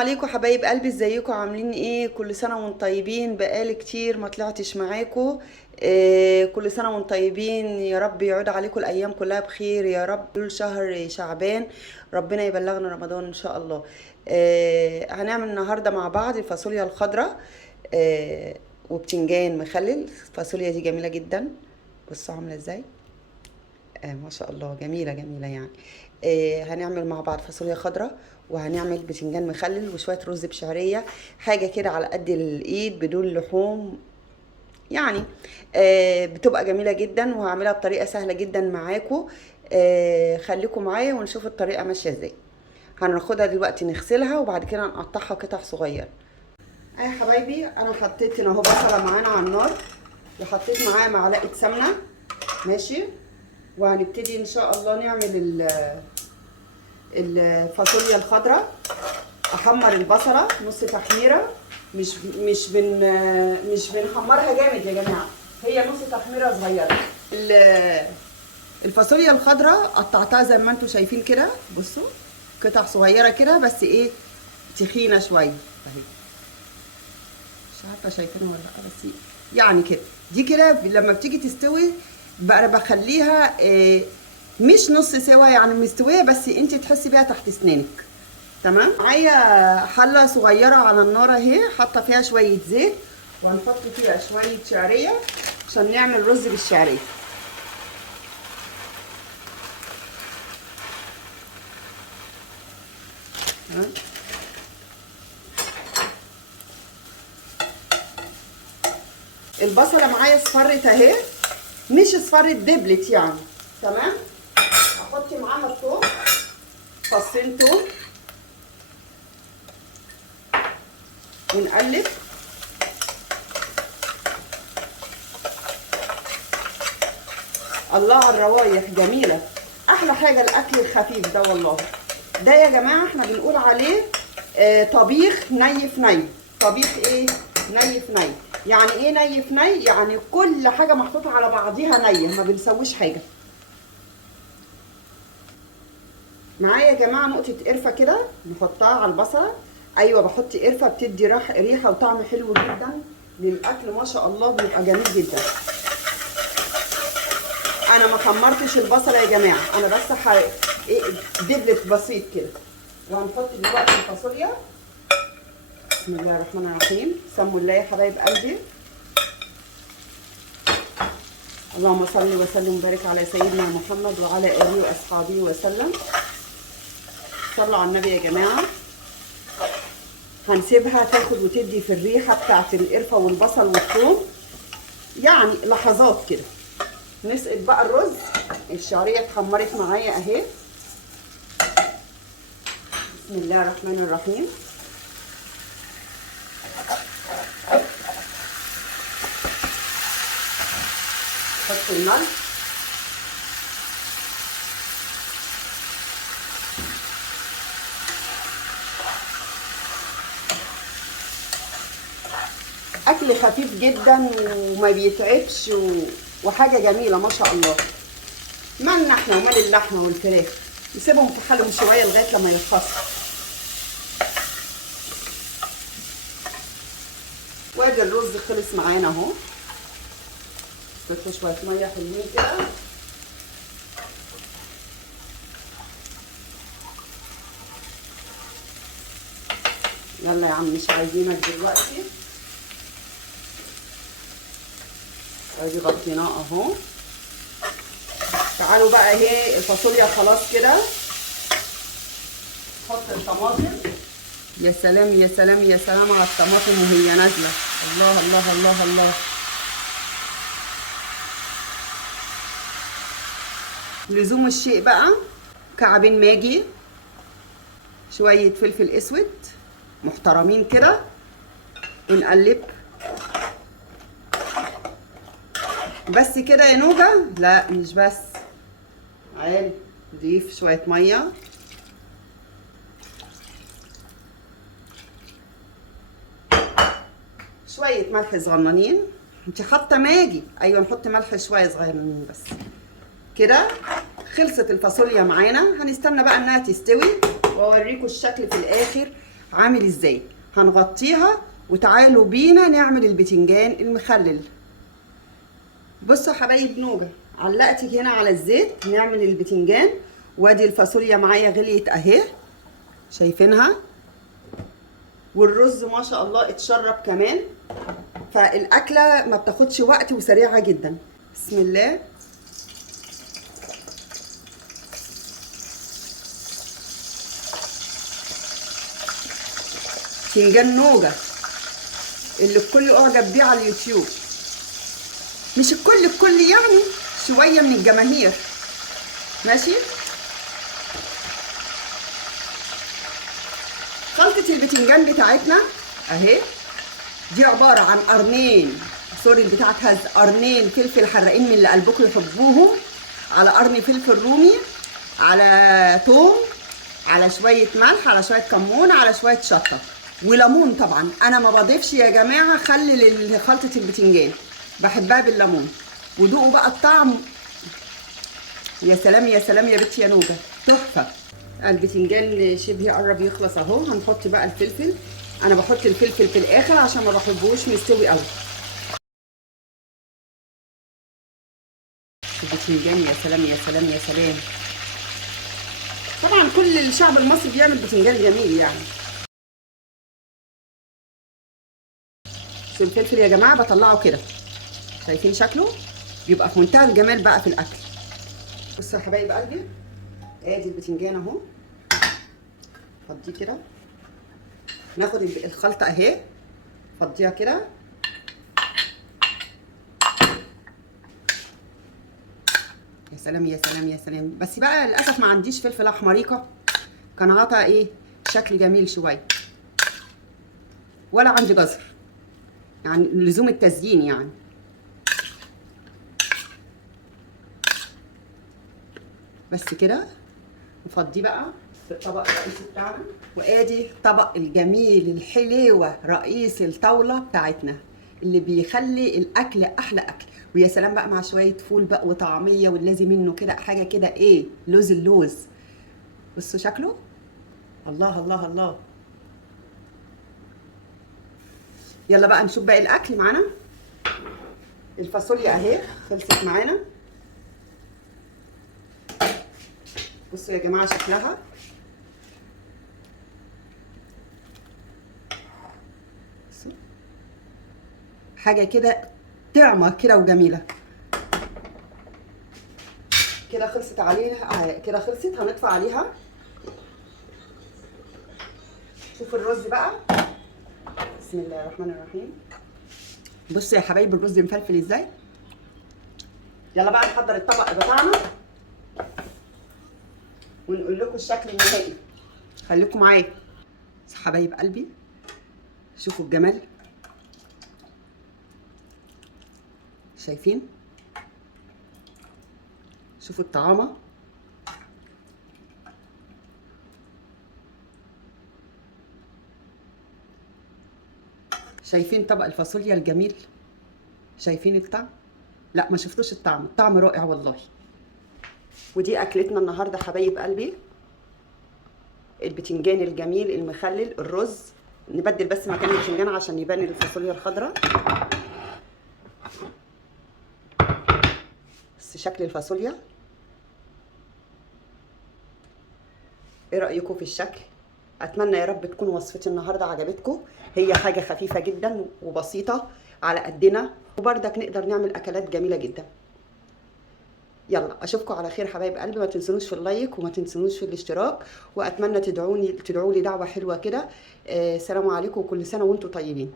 عليكم حبايب قلبي، ازيكم عاملين ايه؟ كل سنه وانتم طيبين. بقالي كتير ما طلعتش معاكم. كل سنه وانتم طيبين، يا رب يعود عليكم الايام كلها بخير يا رب. طول شهر شعبان ربنا يبلغنا رمضان ان شاء الله. هنعمل النهارده مع بعض الفاصوليا الخضراء وبتنجان مخلل. الفاصوليا دي جميله جدا، بصوا عامله ازاي. ما شاء الله، جميلة جميلة يعني. هنعمل مع بعض فاصوليا خضراء، وهنعمل بتنجان مخلل وشوية رز بشعرية، حاجة كده على قد الإيد بدون لحوم يعني. بتبقى جميلة جدا، وهعملها بطريقة سهلة جدا معاكم. خليكم معايا ونشوف الطريقة ماشية ازاي. هناخدها دلوقتي نغسلها، وبعد كده نقطعها قطع صغيرة. يا حبايبي، انا حطيت هنا اهو بصلة معانا على النار، وحطيت معاها معلقة سمنة. ماشي. وهنبتدي ان شاء الله نعمل الفاصوليا الخضراء. احمر البصله نص تحميره، مش بنحمرها جامد يا جماعه، هي نص تحميره صغيره. الفاصوليا الخضراء قطعتها زي ما انتم شايفين كده، بصوا قطع صغيره كده، بس ايه، تخينه شويه اهي. مش عارفه شايفينها ولا لا، بس يعني كده. دي كده لما بتيجي تستوي بقى بخليها مش نص سوا، يعني مستويه بس انت تحسي بيها تحت اسنانك. تمام. معايا حله صغيره على النار اهي، حاطه فيها شويه زيت، وهنحط فيها شويه شعريه عشان نعمل رز بالشعريه. تمام. البصله معايا اصفرت اهي، مش اصفرت، دبلت يعني. تمام. احط معاها الثوم، فصين ثوم، ونقلب. الله على الروايح، جميله. احلى حاجه الاكل الخفيف ده والله. ده يا جماعه احنا بنقول عليه طبيخ ني في ني. طبيخ ايه؟ ني في ني. يعني ايه ني في ني؟ يعني كل حاجه محطوطه على بعضيها نيه، ما بنسويش حاجه. معايا يا جماعه نقطه قرفه كده نحطها على البصله. ايوه، بحط قرفه، بتدي ريحه وطعم حلو جدا للاكل، ما شاء الله بيبقى جميل جدا. انا ما حمرتش البصله يا جماعه، انا بس دبلت بسيط كده. وهنحط دلوقتي الفاصوليا. بسم الله الرحمن الرحيم. سموا الله يا حبايب قلبي. اللهم صل وسلم وبارك على سيدنا محمد وعلى اله واصحابه وسلم. صلوا على النبي يا جماعه. هنسيبها تاخد وتدي في الريحه بتاعت القرفه والبصل والثوم، يعني لحظات كده. نسقط بقى الرز. الشعريه اتحمرت معايا اهي. بسم الله الرحمن الرحيم. حط الملح، اكل خفيف جدا وما بيتعبش وحاجه جميله ما شاء الله. مالنا احنا ومال اللحمه والفراخ، نسيبهم في حالهم شويه لغايه لما يرخصوا. وادي الرز خلص معانا اهو. نحط شويه ميه حلوين كده. يلا يا عم، مش عايزينك دلوقتي. ادي غطيناه اهو. تعالوا بقى اهي، الفاصوليا خلاص كده. نحط الطماطم. يا سلام يا سلام يا سلام على الطماطم وهي نازله. الله الله الله الله. لزوم الشيء بقى، كعبين ماجي، شويه فلفل اسود محترمين كده، ونقلب. بس كده يا نوجه؟ لا مش بس. عادي نضيف شويه ميه. شويه ملح صغننين. انت حاطه ماجي؟ ايوه، نحط ملح شويه صغيرين بس كده. خلصت الفاصوليا معانا. هنستنى بقى انها تستوي واوريكم الشكل في الاخر. عامل ازاي. هنغطيها وتعالوا بينا نعمل البتنجان المخلل. بصوا يا حبايب نوجة، علقت هنا على الزيت نعمل البتنجان، وادي الفاصوليا معايا غليت اهي، شايفينها، والرز ما شاء الله اتشرب كمان، فالاكله ما بتاخدش وقت وسريعه جدا. بسم الله. بتنجان نوجة اللي الكل اعجب بيه على اليوتيوب، مش الكل يعني، شويه من الجماهير، ماشي. خلطه البتنجان بتاعتنا اهي، دي عباره عن قرنين، سوري البتاع اتهز، قرنين فلفل حراقين من اللي قلبكم يحبوهم، على قرن فلفل رومي، على توم، على شويه ملح، على شويه كمون، على شويه شطه، وليمون. طبعا انا ما بضيفش يا جماعه خل لخلطه البتنجان، بحبها بالليمون. ودوقوا بقى الطعم، يا سلام يا سلام يا بنتي يا نوجة، تحفه. البتنجان شبه قرب يخلص اهو، هنحط بقى الفلفل. انا بحط الفلفل في الاخر عشان ما بحبوش مستوي قوي. البتنجان يا سلام يا سلام يا سلام. طبعا كل الشعب المصري بيعمل بتنجان جميل يعني. الفلفل يا جماعه بطلعه كده، شايفين شكله بيبقى في منتهى الجمال بقى في الاكل. بصوا يا حبايب قلبي، ادي البتنجان اهو، فضيه كده، ناخد الخلطه اهي، فضيها كده، يا سلام يا سلام يا سلام. بس بقى للاسف ما عنديش فلفل احمريقه، كان عطى ايه شكل جميل شويه، ولا عندي جزر، يعني لزوم التزيين يعني. بس كده، نفضيه بقى في الطبق الرئيسي بتاعنا. وادي الطبق الجميل الحليوه رئيس الطاوله بتاعتنا، اللي بيخلي الاكل احلى اكل. ويا سلام بقى مع شويه فول بقى وطعميه، واللازم منه كده حاجه كده ايه، لوز اللوز. بصوا شكله، الله الله الله. يلا بقى نشوف باقي الاكل معانا. الفاصوليا اهي خلصت معانا، بصوا يا جماعه شكلها، بصوا حاجه كده طعمه كده وجميله. كده خلصت عليها، كده خلصت، هنطفي عليها. شوفوا الرز بقى، بسم الله الرحمن الرحيم. بصوا يا حبايبي الرز مفلفل ازاي. يلا بقى نحضر الطبق بتاعنا ونقول لكم الشكل النهائي، خليكم معايا حبايب قلبي. شوفوا الجمال، شايفين، شوفوا الطعامه، شايفين طبق الفاصوليا الجميل، شايفين الطعم، لا ما شفتوش الطعم، الطعم رائع والله. ودي اكلتنا النهارده حبايب قلبي، البتنجان الجميل المخلل. الرز نبدل بس مكان البتنجان عشان يبان الفاصوليا الخضراء، بس شكل الفاصوليا. ايه رايكم في الشكل؟ اتمنى يا رب تكون وصفتي النهارده عجبتكم. هي حاجه خفيفه جدا وبسيطه على قدنا، وبرضك نقدر نعمل اكلات جميله جدا. يلا اشوفكم على خير حبايب قلبي، ما تنسونوش في اللايك وما تنسونوش في الاشتراك، واتمنى تدعوا لي دعوه حلوه كده. سلام عليكم وكل سنه وانتم طيبين.